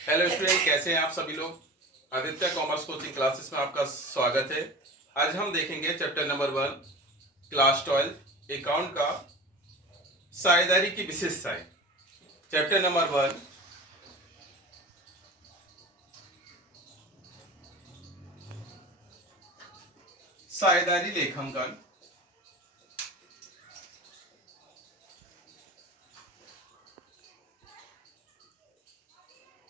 Hello student, कैसे हैं आप सभी लोग। आदित्य कॉमर्स कोचिंग क्लासेस में आपका स्वागत है। आज हम देखेंगे चैप्टर नंबर 1 क्लास 12 अकाउंट का साझेदारी की विशेषताएं। चैप्टर नंबर 1 साझेदारी लेखांकन।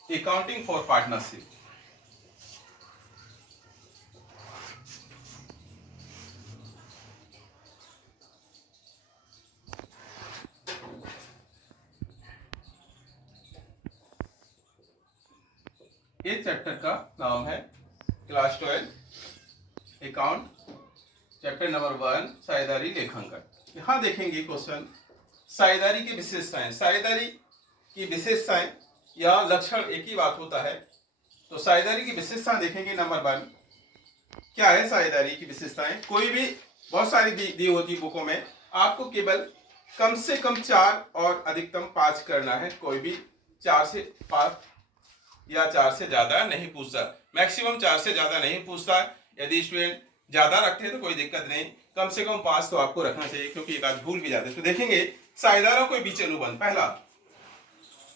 Accounting for partnership. इस चैप्टर का नाम है क्लास 12 अकाउंट, चैप्टर नंबर 1 साझेदारी लेखांकन। यहाँ देखेंगे क्वेश्चन साझेदारी की विशेषताएं। साझेदारी की विशेषताएं या लक्षण एक ही बात होता है। तो साझेदारी की विशेषताएं देखेंगे। नंबर 1 क्या है साझेदारी की विशेषताएं। कोई भी बहुत सारी दी होती बुकों में, आपको केवल कम से कम 4 और अधिकतम 5 करना है। कोई भी 4 से 5 या 4 से ज्यादा नहीं पूछता। मैक्सिमम 4 से ज्यादा नहीं पूछता। यदि स्टूडेंट ज्यादा रखते हैं तो कोई दिक्कत नहीं, कम से कम 5 तो आपको रखना चाहिए, क्योंकि एक आध भूल भी जाते हैं। तो देखेंगे साझेदारों के बीच अनुबंध।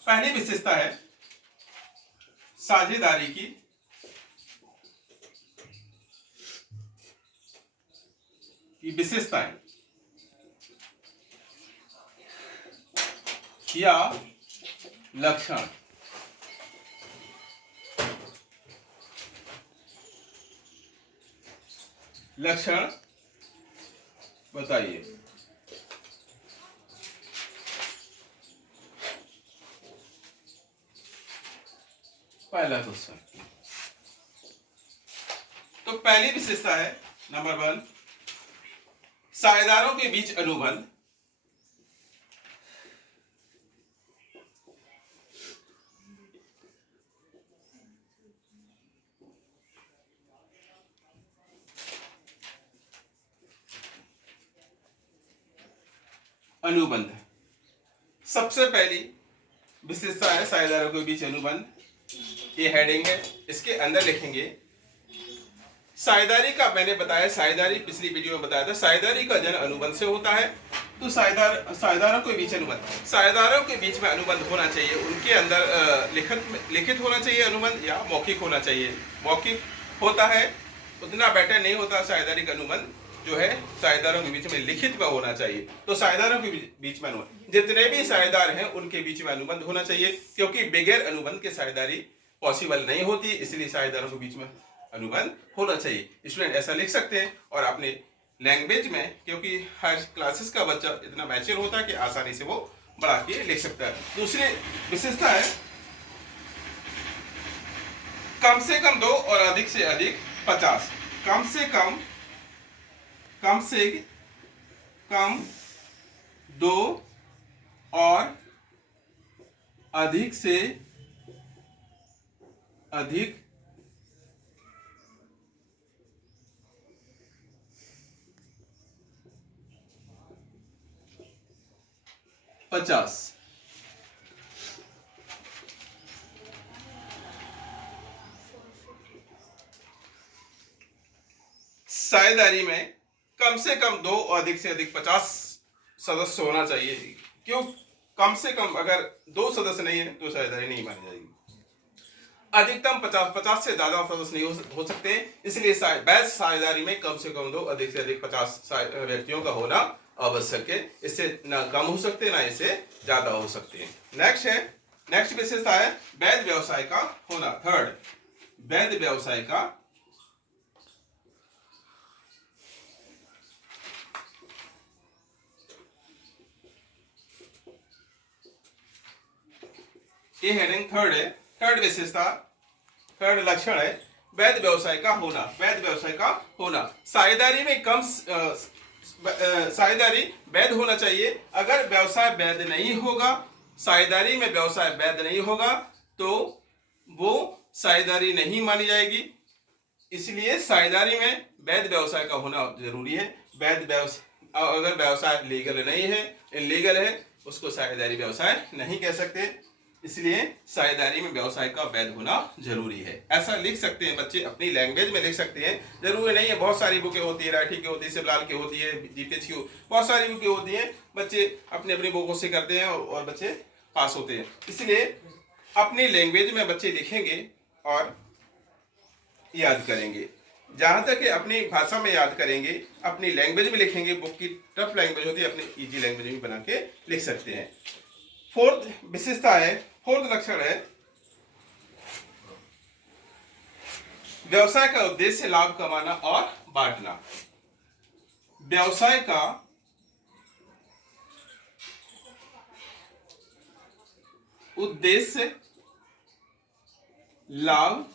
पहली विशेषता है साझेदारी की विशेषताएं या लक्षण। लक्षण बताइए। पहला क्वेश्चन। तो पहली विशेषता है नंबर 1 साझेदारों के बीच अनुबंध। अनुबंध सबसे पहली विशेषता है साझेदारों के बीच अनुबंध। ये हेडिंग है, इसके अंदर लिखेंगे साझेदारी का। मैंने बताया साझेदारी पिछली वीडियो में बताया था, साझेदारी का जन्म अनुबंध से होता है। तो साझेदारों के बीच अनुबंध, साझेदारों के बीच में अनुबंध होना चाहिए। उनके अंदर लिखित होना चाहिए अनुबंध, या मौखिक होना चाहिए। मौखिक होता है उतना बेटर नहीं होता। साझेदारी का अनुबंध जो है साझेदारों के बीच में लिखित में होना चाहिए। तो साझेदारों के बीच में अनुबंध, जितने भी साझेदार हैं उनके बीच में अनुबंध होना चाहिए, क्योंकि बगैर अनुबंध के साझेदारी पॉसिबल नहीं होती। इसलिए साझेदारों के बीच में अनुबंध होना चाहिए। स्टूडेंट ऐसा लिख सकते हैं और अपने लैंग्वेज में, क्योंकि हर क्लासेस का बच्चा इतना मैच्योर होता है कि आसानी से वो बढ़ा के लिख सकता है। दूसरी विशेषता है कम से कम 2 और अधिक से अधिक 50। कम से कम 2 और अधिक से अधिक 50। साझेदारी में कम से कम 2 और अधिक से अधिक 50 सदस्य होना चाहिए। क्यों कम से कम? अगर 2 सदस्य नहीं है तो साझेदारी नहीं मानी जाएगी। अधिकतम 50 से ज्यादा सदस्य नहीं हो सकते, इसलिए वैध साझेदारी में कम से कम 2 अधिक से अधिक 50 व्यक्तियों का होना आवश्यक है। इससे ना कम हो सकते ना इससे ज्यादा हो सकते हैं। नेक्स्ट विशेषता है वैध व्यवसाय का होना। थर्ड, वैध व्यवसाय का ये हेडिंग थर्ड है। थर्ड विशेषता, थर्ड लक्षण है वैध व्यवसाय का होना। वैध व्यवसाय का होना, साझेदारी में साझेदारी वैध होना चाहिए। अगर व्यवसाय वैध नहीं होगा, साझेदारी में व्यवसाय वैध नहीं होगा, तो वो साझेदारी नहीं मानी जाएगी। इसलिए साझेदारी में वैध व्यवसाय का होना जरूरी है। वैध व्यवसाय, अगर व्यवसाय लीगल नहीं है, इलीगल है, उसको साझेदारी व्यवसाय नहीं कह सकते। इसलिए साझेदारी में व्यवसाय का वैध होना जरूरी है। ऐसा लिख सकते हैं बच्चे, अपनी लैंग्वेज में लिख सकते हैं। जरूरी नहीं है, बहुत सारी बुकें होती है, राठी की होती है, शिवलाल की होती है, जीपीएस की, बहुत सारी बुकें होती हैं। बच्चे अपनी अपनी बुकों से करते हैं और बच्चे पास होते हैं। इसलिए अपनी लैंग्वेज में बच्चे लिखेंगे और याद करेंगे। जहां तक कि अपनी भाषा में याद करेंगे, अपनी लैंग्वेज में लिखेंगे। बुक की टफ लैंग्वेज होती है, अपनी इजी लैंग्वेज में बना के लिख सकते हैं। फोर्थ विशेषता है, फोर्थ लक्षण है, व्यवसाय का उद्देश्य लाभ कमाना और बांटना। व्यवसाय का उद्देश्य लाभ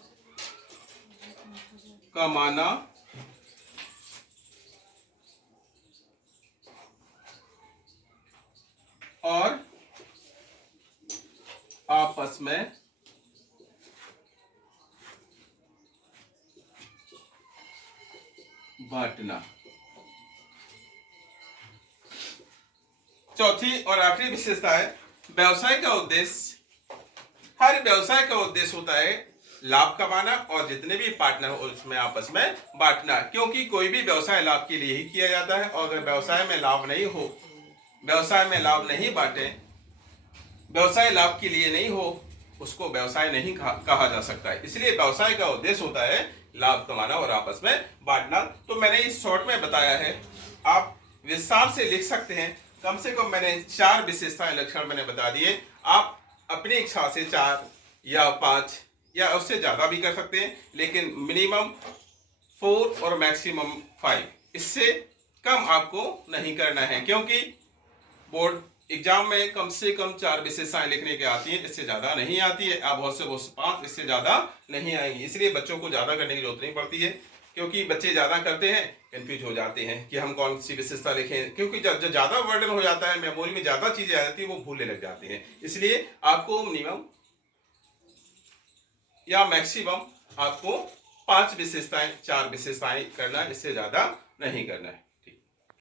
कमाना और आपस में बांटना। चौथी और आखिरी विशेषता है, व्यवसाय का उद्देश्य, हर व्यवसाय का उद्देश्य होता है लाभ कमाना और जितने भी पार्टनर हो उसमें आपस में बांटना। क्योंकि कोई भी व्यवसाय लाभ के लिए ही किया जाता है, और अगर व्यवसाय में लाभ नहीं हो, व्यवसाय में लाभ नहीं बांटे, व्यवसाय लाभ के लिए नहीं हो, उसको व्यवसाय नहीं कहा जा सकता है। इसलिए व्यवसाय का उद्देश्य होता है लाभ कमाना और आपस में बांटना। तो मैंने इस शॉर्ट में बताया है, आप विस्तार से लिख सकते हैं। कम से कम मैंने 4 विशेषताएं, लक्षण मैंने बता दिए। आप अपनी इच्छा से 4 या 5 या उससे ज्यादा भी कर सकते हैं, लेकिन मिनिमम 4 और मैक्सिमम 5, इससे कम आपको नहीं करना है। क्योंकि बोर्ड एग्जाम में कम से कम 4 विशेषताएं लिखने के आती हैं, इससे ज्यादा नहीं आती है। आप बहुत से 5, इससे ज्यादा नहीं आएंगी। इसलिए बच्चों को ज्यादा करने की जरूरत नहीं पड़ती है, क्योंकि बच्चे ज्यादा करते हैं, कंफ्यूज हो जाते हैं कि हम कौन सी विशेषता लिखें। क्योंकि जब ज्यादा वर्डन हो जाता है, मेमोरी में ज्यादा चीजें आ जाती है, वो भूलने लग जाते हैं। इसलिए आपको मिनिमम या मैक्सिमम आपको 5 विशेषताएं, 4 विशेषताएं करना है, इससे ज्यादा नहीं करना है।